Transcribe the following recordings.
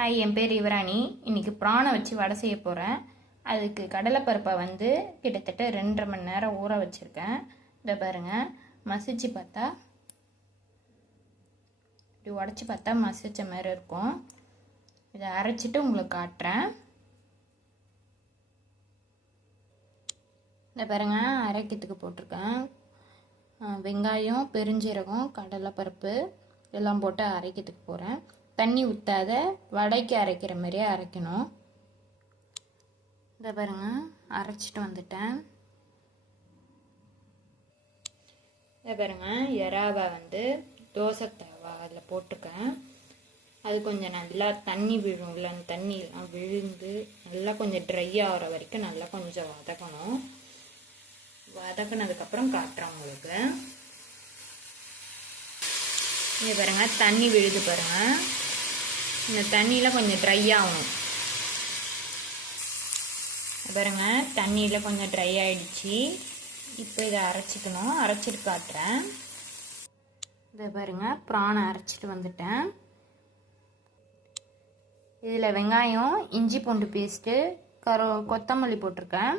Hi என் பேர் யுவராணி இன்னைக்கு ப்ரானை வச்சு வடை செய்ய போகிறேன் அதுக்கு கடலைப்பருப்பை வந்து கிட்டத்தட்ட ரெண்டரை மணி நேரம் ஊற வச்சுருக்கேன். இதை பாருங்கள் மசிச்சு பார்த்தா இப்படி உடச்சி பார்த்தா மசிச்ச மாதிரி இருக்கும். இதை அரைச்சிட்டு உங்களுக்கு காட்டுறேன். இதை பாருங்கள் அரைக்கிறதுக்கு போட்டிருக்கேன். வெங்காயம் பெருஞ்சீரகம் கடலைப்பருப்பு எல்லாம் போட்டு அரைக்கிறதுக்கு போகிறேன் தண்ணி ஊற்றாத வடைக்கு அரைக்கிற மாதிரியே அரைக்கணும். இதை பாருங்க அரைச்சிட்டு வந்துட்டேன். இதை பாருங்க எறாவை வந்து தோசை தவா அதில் போட்டுக்கேன். அது கொஞ்சம் நல்லா தண்ணி விழும்ல அந்த தண்ணியெல்லாம் விழுந்து நல்லா கொஞ்சம் ட்ரை ஆகிற வரைக்கும் நல்லா கொஞ்சம் வதக்கணும். வதக்குனதுக்கப்புறம் காட்டுறேன் உங்களுக்கு. இங்கே பாருங்கள் தண்ணி விழுது பாருங்கள் இந்த தண்ணியில் கொஞ்சம் ட்ரை ஆகணும். பாருங்க தண்ணியில் கொஞ்சம் ட்ரை ஆகிடுச்சி இப்போ இதை அரைச்சிக்கணும். அரைச்சிட்டு காட்டுறேன். இதை பாருங்க ப்ரானை அரைச்சிட்டு வந்துட்டேன். இதில் வெங்காயம் இஞ்சி பூண்டு பேஸ்ட்டு கரோ கொத்தமல்லி போட்டிருக்கேன்.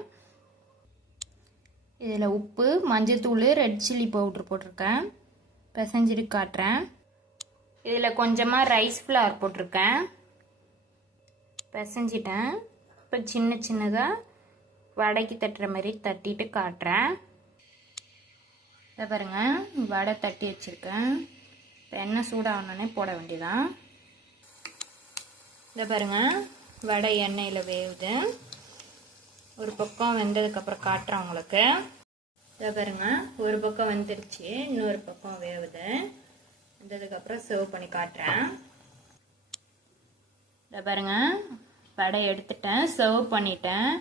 இதில் உப்பு மஞ்சத்தூள் ரெட் சில்லி பவுட்ரு போட்டிருக்கேன். பிசைஞ்சிட்டு காட்டுறேன். இதில் கொஞ்சமாக ரைஸ் ஃப்ளவர் போட்டிருக்கேன். பிசைஞ்சிட்டேன். இப்போ சின்ன சின்னதாக வடைக்கு தட்டுற மாதிரி தட்டிட்டு காட்டுறேன். இதை பாருங்க வடை தட்டி வச்சுருக்கேன். இப்போ எண்ணெய் சூடாகணுன்னே போட வேண்டியதான் இதை பாருங்க வடை எண்ணெயில் வேவுது. ஒரு பக்கம் வெந்ததுக்கப்புறம் காட்டுறேன் உங்களுக்கு. இதை பாருங்க ஒரு பக்கம் வெந்துருச்சு இன்னொரு பக்கம் வேவுது. வந்ததுக்கப்புறம் சர்வ் பண்ணி காட்டுறேன். இதை பாருங்க. வடை எடுத்துட்டேன். சர்வ் பண்ணிட்டேன்.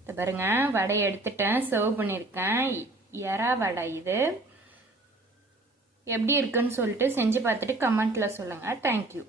இதை பாருங்க. வடை எடுத்துட்டேன். சர்வ் பண்ணியிருக்கேன் எறா வடை இது. எப்படி இருக்குன்னு சொல்லிட்டு செஞ்சு பார்த்துட்டு கமெண்ட்டில் சொல்லுங்கள் தேங்க்யூ